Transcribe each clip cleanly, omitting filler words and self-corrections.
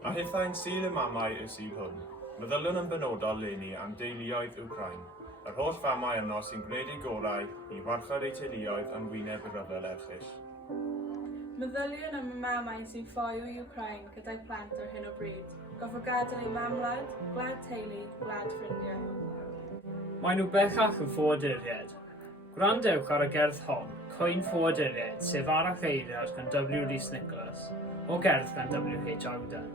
A hithau'n syl y mamau y sydd hwn. Meddyliwn yn benodol leni am deuluoedd Wcrain. Yr holl famau yno sy'n gwneud eu gorau i warchod eu teuluoedd am wyneb y ryfel erchyll. Meddyliwn am y mamau sy'n ffoi o Wcrain gyda'i plant ar hyn o bryd. Gofo gadael eu mamwlad, gwlad teulu, gwlad ffrindiau. Maen nhw bellach yn ffoduried. Gwrandewch ar y gerdd hon, Cwyn Ffoduried, sef arall eiriad gan W. Rhys Nicholas, o gerdd gan W. H. Awden.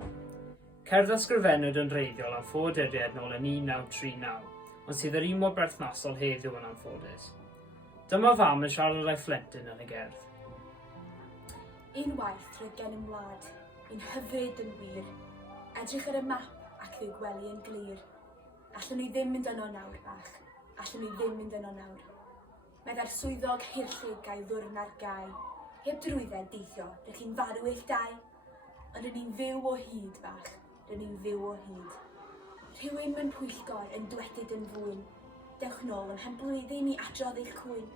Cerdd ysgrifennwyd yn reiddiol am ffoduried nôl yn 1939, ond sydd yr un mor berthnasol heddiw yn anffodus. Dyma fam yn siarad â'i phlentyn yn y gerdd. Unwaith roedd gen yn wlad, un hyfryd yn wir, edrych ar y map ac ddiw gwely yn glir. Allwn ni ddim mynd yno nawr, bach. Allwn ni ddim mynd yno nawr. Meddai'r swyddog hirllig gael ddwrn ar gau. Heb drwydded deithio, rydych chi'n farw eich dau. Ond rydyn ni'n fyw o hyd, bach. Rydyn ni'n fyw o hyd. Rhywun mewn pwyllgor yn dwetid yn fwyn. Dewch nôl yn henblwyddyn i adrodd eich cwyn.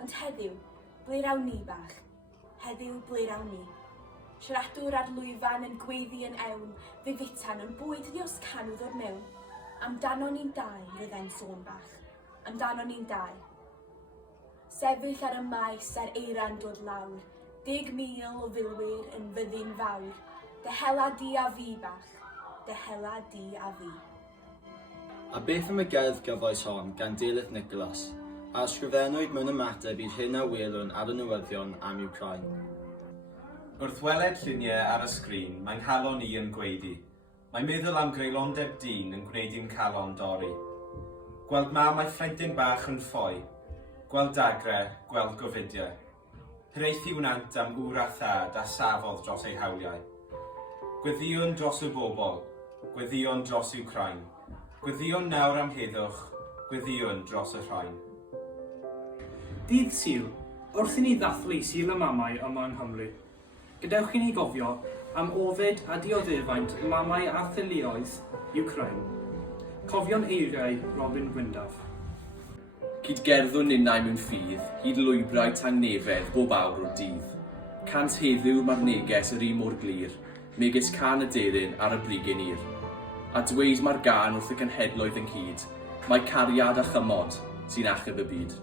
Ond heddiw, ble rawn ni, bach? Heddiw, ble rawn ni? Siaradwr ar lwyfan yn gweiddi yn ewn, fe fitan yn bwyd ddios canw ddod mewn. Amdano ni'n dau, rydden sôn bach. Amdano ni'n dau. Sefyll ar y maes a'r eiran dod lawr. 10,000 o filwyr yn fyddin fawr. Dehela di a fi, bach. Dehela di a fi. A beth am y gerdd gyfoes hon gan Deilydd Nicholas, a ysgrifennwyd mewn ymateb i'r hyn a welwn ar y newyddion am Wcrain. Wrth weled lluniau ar y sgrin, mae'n halon ni yn gweidi. Mae'n meddwl am greulondeb dyn yn gwneud i'n calon dorri. Gweld mam a'i phlentyn bach yn ffoi. Gweld dagre, gweld gofidiau. Hreithi wnant am wr a thad a safodd dros ei hawliau. Gweddion dros y bobl, gweddion dros Wcrain. Gweddion nawr am heddwch, gweddion dros y rhain. Dydd Sul, wrth i ni ddathlu Sul y mamau yma yng Nghymru. Gadewch i ni gofio am ofid a dioddefaint y mamau a theuluoedd Wcrain. Cofio'n eiriau Robin Gwyndaf. Cyd gerddwn ninnau mewn ffydd, hyd lwybrau tangnefedd bob awr o'r dydd. Cant heddiw mae'r neges yr un mor glir, megis can y deryn ar y brigyn ir. A dweud mae'r gan wrth y cenhedloedd ynghyd, mae cariad a chymod sy'n achub y byd.